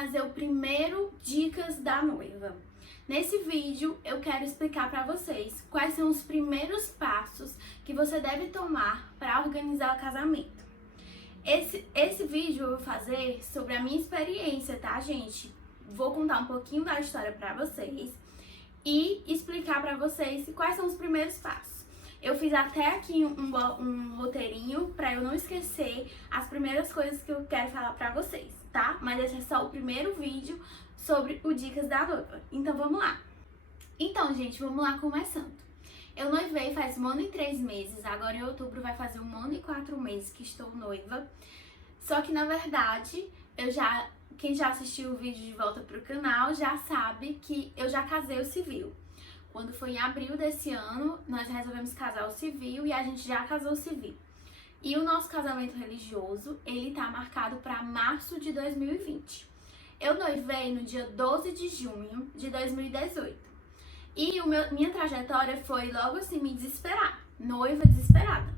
fazer o primeiro Dicas da Noiva. Nesse vídeo eu quero explicar para vocês quais são os primeiros passos que você deve tomar para organizar o casamento. Esse vídeo eu vou fazer sobre a minha experiência, tá, gente? Vou contar um pouquinho da história para vocês e explicar para vocês quais são os primeiros passos. Eu fiz até aqui um roteirinho para eu não esquecer as primeiras coisas que eu quero falar para vocês, tá? Mas esse é só o primeiro vídeo sobre o Dicas da Noiva. Então vamos lá. Então, gente, vamos lá começando. Eu noivei faz 1 ano e 3 meses, agora em outubro vai fazer 1 ano e 4 meses que estou noiva. Só que na verdade, quem já assistiu o vídeo de volta pro canal já sabe que eu já casei o civil. Quando foi em abril desse ano, nós resolvemos casar o civil e a gente já casou o civil. E o nosso casamento religioso, ele tá marcado para março de 2020. Eu noivei no dia 12 de junho de 2018. E minha trajetória foi logo assim, me desesperar, noiva desesperada.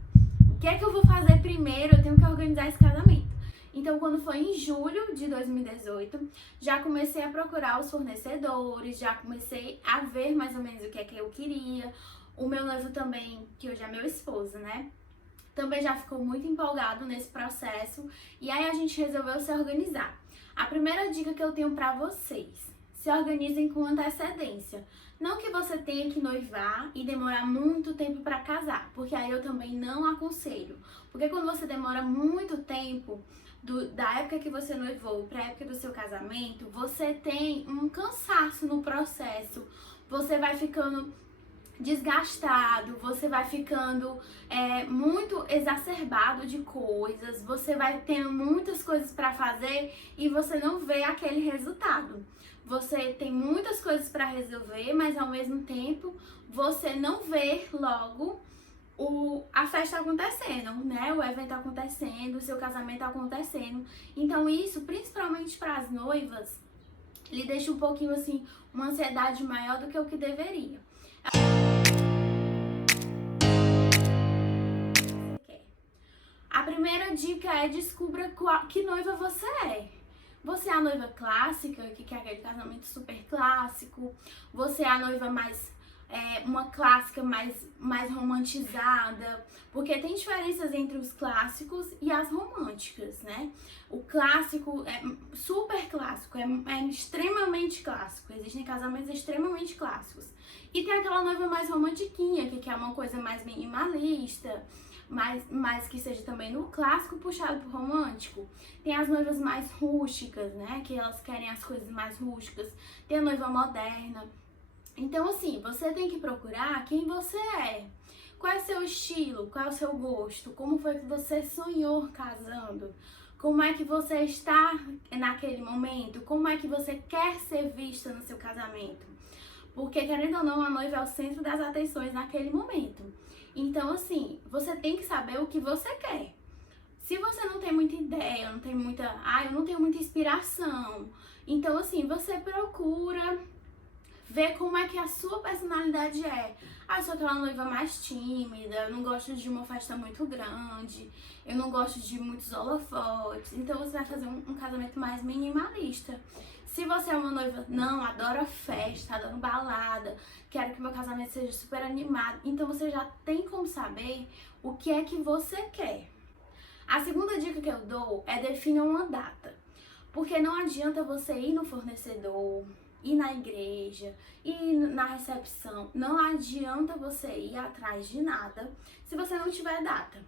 O que é que eu vou fazer primeiro? Eu tenho que organizar esse casamento. Então, quando foi em julho de 2018, já comecei a procurar os fornecedores, já comecei a ver mais ou menos o que é que eu queria. O meu noivo também, que hoje é meu esposo, né? Também já ficou muito empolgado nesse processo. E aí a gente resolveu se organizar. A primeira dica que eu tenho pra vocês: se organizem com antecedência. Não que você tenha que noivar e demorar muito tempo para casar, porque aí eu também não aconselho. Porque quando você demora muito tempo, da época que você noivou para a época do seu casamento, você tem um cansaço no processo, você vai ficando desgastado, você vai ficando muito exacerbado de coisas, você vai tendo muitas coisas para fazer e você não vê aquele resultado. Você tem muitas coisas para resolver, mas ao mesmo tempo você não vê logo a festa acontecendo, né? O evento acontecendo, o seu casamento acontecendo. Então isso, principalmente para as noivas, lhe deixa um pouquinho assim, uma ansiedade maior do que o que deveria. A primeira dica é: descubra que noiva você é. Você é a noiva clássica, que quer aquele casamento super clássico. Você é a noiva uma clássica mais romantizada. Porque tem diferenças entre os clássicos e as românticas, né? O clássico é super clássico, é extremamente clássico. Existem casamentos extremamente clássicos. E tem aquela noiva mais romantiquinha, que quer uma coisa mais minimalista, mas que seja também no clássico puxado pro romântico. Tem as noivas mais rústicas, né? Que elas querem as coisas mais rústicas. Tem a noiva moderna. Então, assim, você tem que procurar quem você é. Qual é o seu estilo? Qual é o seu gosto? Como foi que você sonhou casando? Como é que você está naquele momento? Como é que você quer ser vista no seu casamento? Porque, querendo ou não, a noiva é o centro das atenções naquele momento. Então, assim, você tem que saber o que você quer. Se você não tem muita ideia, eu não tenho muita inspiração. Então, assim, você procura ver como é que a sua personalidade é. Eu sou aquela noiva mais tímida, eu não gosto de uma festa muito grande, eu não gosto de muitos holofotes. Então, você vai fazer um casamento mais minimalista. Se você é uma noiva, não, adoro festa, adoro balada, quero que meu casamento seja super animado, então você já tem como saber o que é que você quer. A segunda dica que eu dou é: defina uma data. Porque não adianta você ir no fornecedor, ir na igreja, ir na recepção, não adianta você ir atrás de nada se você não tiver data.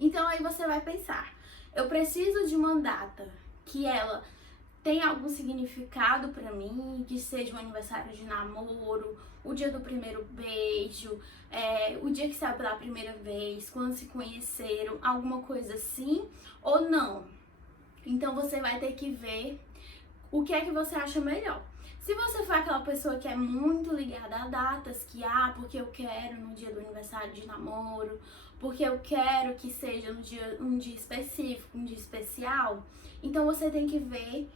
Então aí você vai pensar: eu preciso de uma data que ela tem algum significado pra mim, que seja um aniversário de namoro, o dia do primeiro beijo, o dia que saiu pela primeira vez, quando se conheceram, alguma coisa assim, ou não. Então você vai ter que ver o que é que você acha melhor. Se você for aquela pessoa que é muito ligada a datas, porque eu quero no dia do aniversário de namoro, porque eu quero que seja um dia específico, um dia especial, então você tem que ver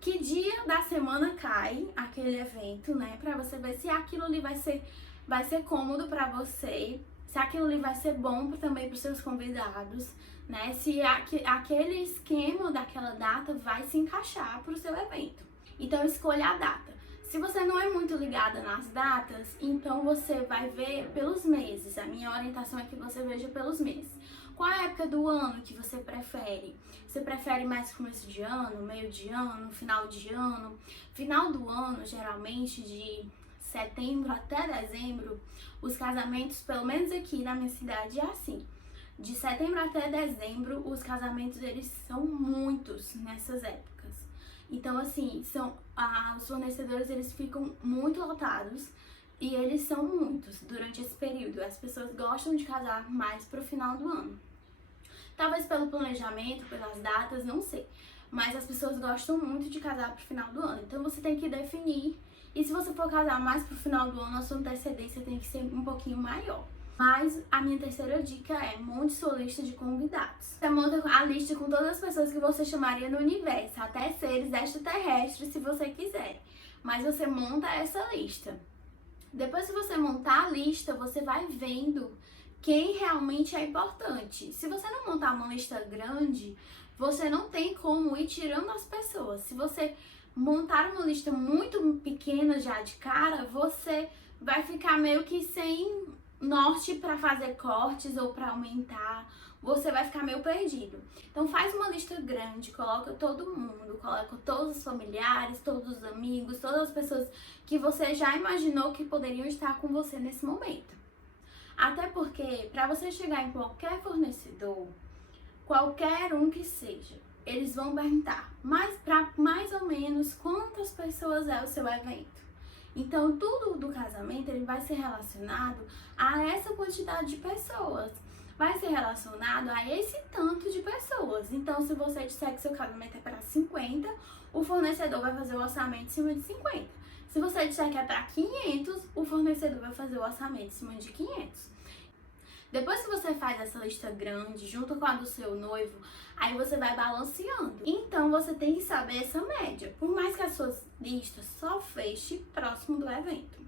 que dia da semana cai aquele evento, né? Pra você ver se aquilo ali vai ser cômodo pra você, se aquilo ali vai ser bom também para os seus convidados, né? Se aquele esquema daquela data vai se encaixar para o seu evento. Então escolha a data. Se você não é muito ligada nas datas, então você vai ver pelos meses. A minha orientação é que você veja pelos meses. Qual é a época do ano que você prefere? Você prefere mais começo de ano, meio de ano, final de ano? Final do ano, geralmente de setembro até dezembro, os casamentos, pelo menos aqui na minha cidade, é assim. De setembro até dezembro, os casamentos eles são muitos nessas épocas. Então, assim, os fornecedores eles ficam muito lotados e eles são muitos durante esse período. As pessoas gostam de casar mais pro final do ano. Talvez pelo planejamento, pelas datas, não sei. Mas as pessoas gostam muito de casar pro final do ano. Então, você tem que definir. E se você for casar mais pro final do ano, a sua antecedência tem que ser um pouquinho maior. Mas a minha terceira dica é monte sua lista de convidados. Você monta a lista com todas as pessoas que você chamaria no universo, até seres extraterrestres, se você quiser. Mas você monta essa lista. Depois que você montar a lista, você vai vendo quem realmente é importante. Se você não montar uma lista grande, você não tem como ir tirando as pessoas. Se você montar uma lista muito pequena já de cara, você vai ficar meio que sem norte para fazer cortes ou para aumentar, você vai ficar meio perdido. Então faz uma lista grande, coloca todo mundo, coloca todos os familiares, todos os amigos, todas as pessoas que você já imaginou que poderiam estar com você nesse momento. Até porque para você chegar em qualquer fornecedor, qualquer um que seja, eles vão perguntar, mas para mais ou menos quantas pessoas é o seu evento? Então, tudo do casamento ele vai ser relacionado a essa quantidade de pessoas. Vai ser relacionado a esse tanto de pessoas. Então, se você disser que seu casamento é para 50, o fornecedor vai fazer o orçamento em cima de 50. Se você disser que é para 500, o fornecedor vai fazer o orçamento em cima de 500. Depois que você faz essa lista grande, junto com a do seu noivo, aí você vai balanceando. Então, você tem que saber essa média. Por mais que a sua lista só feche próximo do evento.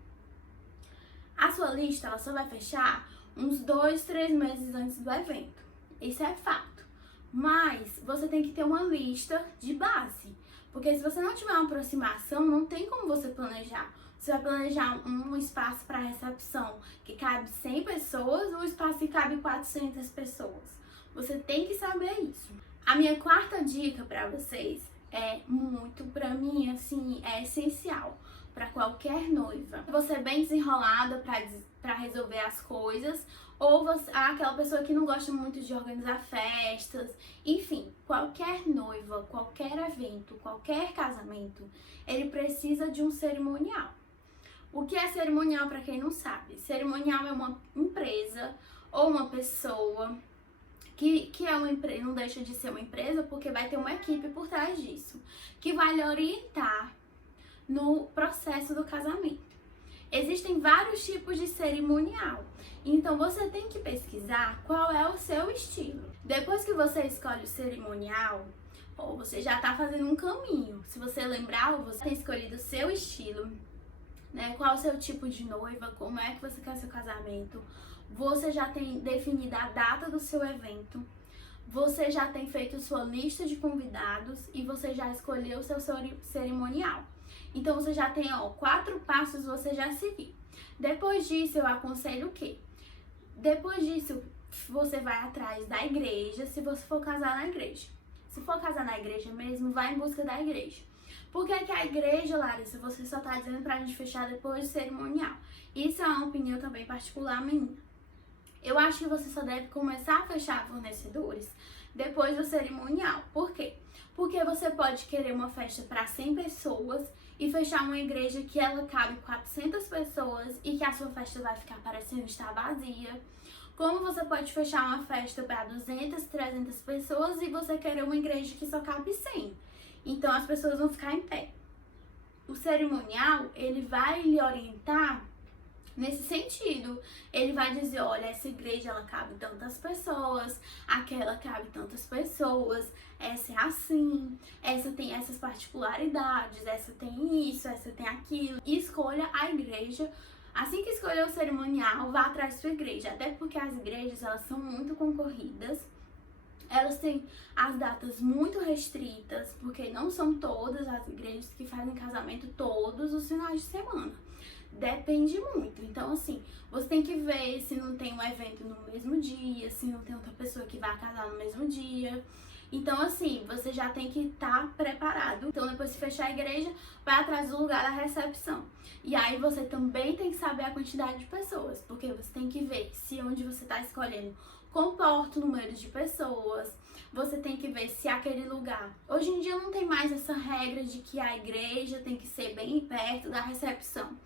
A sua lista, ela só vai fechar uns 2, 3 meses antes do evento. Isso é fato. Mas, você tem que ter uma lista de base. Porque se você não tiver uma aproximação, não tem como você planejar. Você vai planejar um espaço para recepção que cabe 100 pessoas ou um espaço que cabe 400 pessoas. Você tem que saber isso. A minha quarta dica para vocês é muito, para mim, assim, é essencial para qualquer noiva. Você é bem desenrolada para resolver as coisas, ou você é aquela pessoa que não gosta muito de organizar festas, enfim, qualquer noiva, qualquer evento, qualquer casamento, ele precisa de um cerimonial. O que é cerimonial, para quem não sabe? Cerimonial é uma empresa ou uma pessoa que é uma empresa, não deixa de ser uma empresa, porque vai ter uma equipe por trás disso, que vai lhe orientar no processo do casamento. Existem vários tipos de cerimonial, então você tem que pesquisar qual é o seu estilo. Depois que você escolhe o cerimonial, ou você já está fazendo um caminho. Se você lembrar, você tem escolhido o seu estilo, né? Qual é o seu tipo de noiva, como é que você quer seu casamento, você já tem definido a data do seu evento, você já tem feito sua lista de convidados e você já escolheu o seu cerimonial. Então você já tem, 4 passos, você já seguiu. Depois disso, eu aconselho o quê? Depois disso, você vai atrás da igreja, se você for casar na igreja. Se for casar na igreja mesmo, vai em busca da igreja. Por que a igreja, Larissa, você só tá dizendo pra gente fechar depois do cerimonial? Isso é uma opinião também particular minha. Eu acho que você só deve começar a fechar fornecedores depois do cerimonial. Por quê? Porque você pode querer uma festa para 100 pessoas e fechar uma igreja que ela cabe 400 pessoas e que a sua festa vai ficar parecendo estar vazia. Como você pode fechar uma festa para 200, 300 pessoas e você querer uma igreja que só cabe 100. Então as pessoas vão ficar em pé. O cerimonial, ele vai lhe orientar nesse sentido. Ele vai dizer, olha, essa igreja ela cabe tantas pessoas, aquela cabe tantas pessoas, essa é assim, essa tem essas particularidades, essa tem isso, essa tem aquilo. E escolha a igreja Assim que escolher o cerimonial, vá atrás da sua igreja, até porque as igrejas, elas são muito concorridas, elas têm as datas muito restritas, porque não são todas as igrejas que fazem casamento todos os finais de semana. Depende muito. Então, assim, você tem que ver se não tem um evento no mesmo dia, se não tem outra pessoa que vai casar no mesmo dia. Então, assim, você já tem que estar preparado. Então, depois de fechar a igreja, vai atrás do lugar da recepção. E aí, você também tem que saber a quantidade de pessoas, porque você tem que ver se onde você está escolhendo comporta o número de pessoas. Você tem que ver se aquele lugar... Hoje em dia não tem mais essa regra de que a igreja tem que ser bem perto da recepção.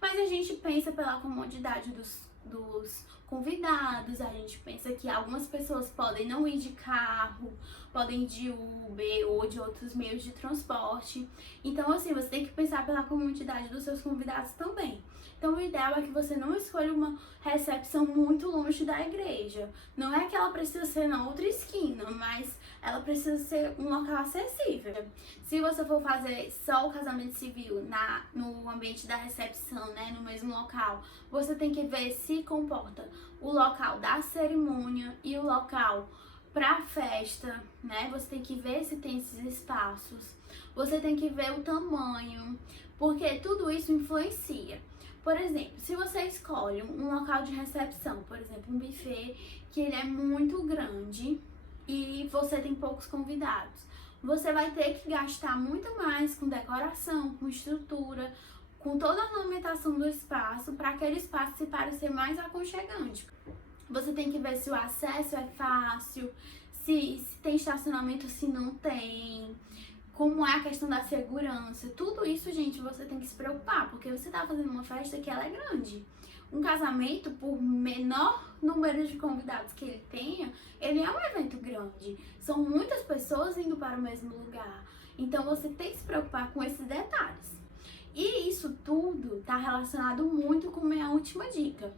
Mas a gente pensa pela comodidade dos convidados, a gente pensa que algumas pessoas podem não ir de carro, podem ir de Uber ou de outros meios de transporte. Então, assim, você tem que pensar pela comodidade dos seus convidados também. Então, o ideal é que você não escolha uma recepção muito longe da igreja. Não é que ela precisa ser na outra esquina, mas ela precisa ser um local acessível. Se você for fazer só o casamento civil no ambiente da recepção, né, no mesmo local, você tem que ver se comporta o local da cerimônia e o local para festa, né? Você tem que ver se tem esses espaços. Você tem que ver o tamanho, porque tudo isso influencia. Por exemplo, se você escolhe um local de recepção, por exemplo, um buffet, que ele é muito grande e você tem poucos convidados, você vai ter que gastar muito mais com decoração, com estrutura, com toda a ornamentação do espaço, para aquele espaço se parecer mais aconchegante. Você tem que ver se o acesso é fácil, se tem estacionamento, se não tem, como é a questão da segurança. Tudo isso, gente, você tem que se preocupar, porque você tá fazendo uma festa que ela é grande. Um casamento, por menor número de convidados que ele tenha, ele é um evento grande. São muitas pessoas indo para o mesmo lugar. Então, você tem que se preocupar com esses detalhes. E isso tudo tá relacionado muito com a minha última dica.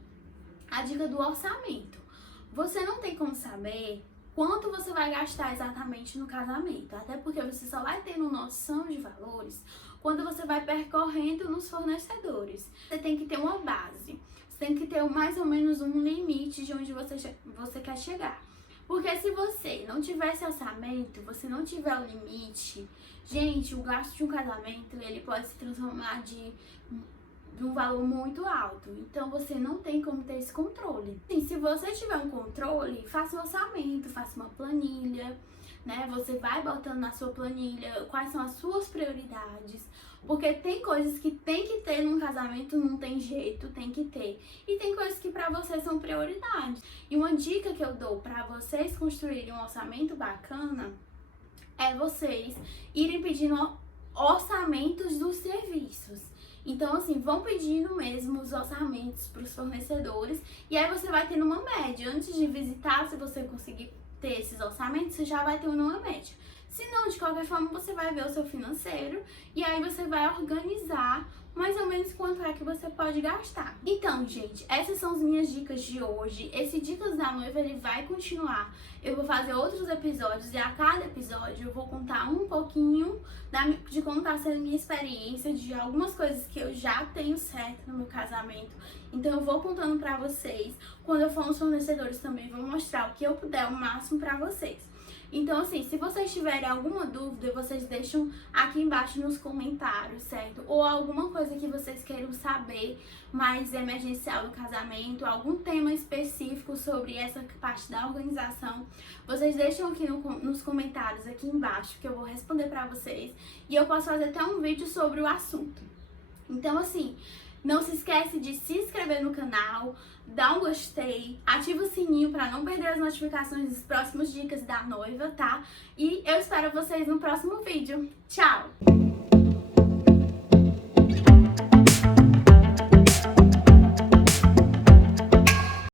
A dica do orçamento. Você não tem como saber quanto você vai gastar exatamente no casamento, até porque você só vai tendo noção de valores quando você vai percorrendo nos fornecedores. Você tem que ter uma base, você tem que ter mais ou menos um limite de onde você quer chegar. Porque se você não tiver esse orçamento, você não tiver o limite, gente, o gasto de um casamento, ele pode se transformar de um valor muito alto. Então, você não tem como ter esse controle. E se você tiver um controle, faça um orçamento, faça uma planilha, né? Você vai botando na sua planilha quais são as suas prioridades. Porque tem coisas que tem que ter num casamento, não tem jeito, tem que ter. E tem coisas que pra você são prioridades. E uma dica que eu dou pra vocês construírem um orçamento bacana é vocês irem pedindo orçamentos dos serviços. Então, assim, vão pedindo mesmo os orçamentos para os fornecedores e aí você vai tendo uma média. Antes de visitar, se você conseguir ter esses orçamentos, você já vai ter uma média. Se não, de qualquer forma, você vai ver o seu financeiro e aí você vai organizar mais ou menos quanto é que você pode gastar. Então, gente, essas são as minhas dicas de hoje. Esse Dicas da Noiva, ele vai continuar. Eu vou fazer outros episódios e a cada episódio eu vou contar um pouquinho de como tá sendo a minha experiência, de algumas coisas que eu já tenho certo no meu casamento. Então eu vou contando pra vocês. Quando eu for nos fornecedores também, vou mostrar o que eu puder, o máximo pra vocês. Então, assim, se vocês tiverem alguma dúvida, vocês deixam aqui embaixo nos comentários, certo? Ou alguma coisa que vocês queiram saber mais emergencial do casamento, algum tema específico sobre essa parte da organização, vocês deixam aqui nos comentários aqui embaixo que eu vou responder pra vocês. E eu posso fazer até um vídeo sobre o assunto. Então, assim, não se esquece de se inscrever no canal, dá um gostei, ativa o sininho para não perder as notificações dos próximos Dicas da Noiva, tá? E eu espero vocês no próximo vídeo. Tchau!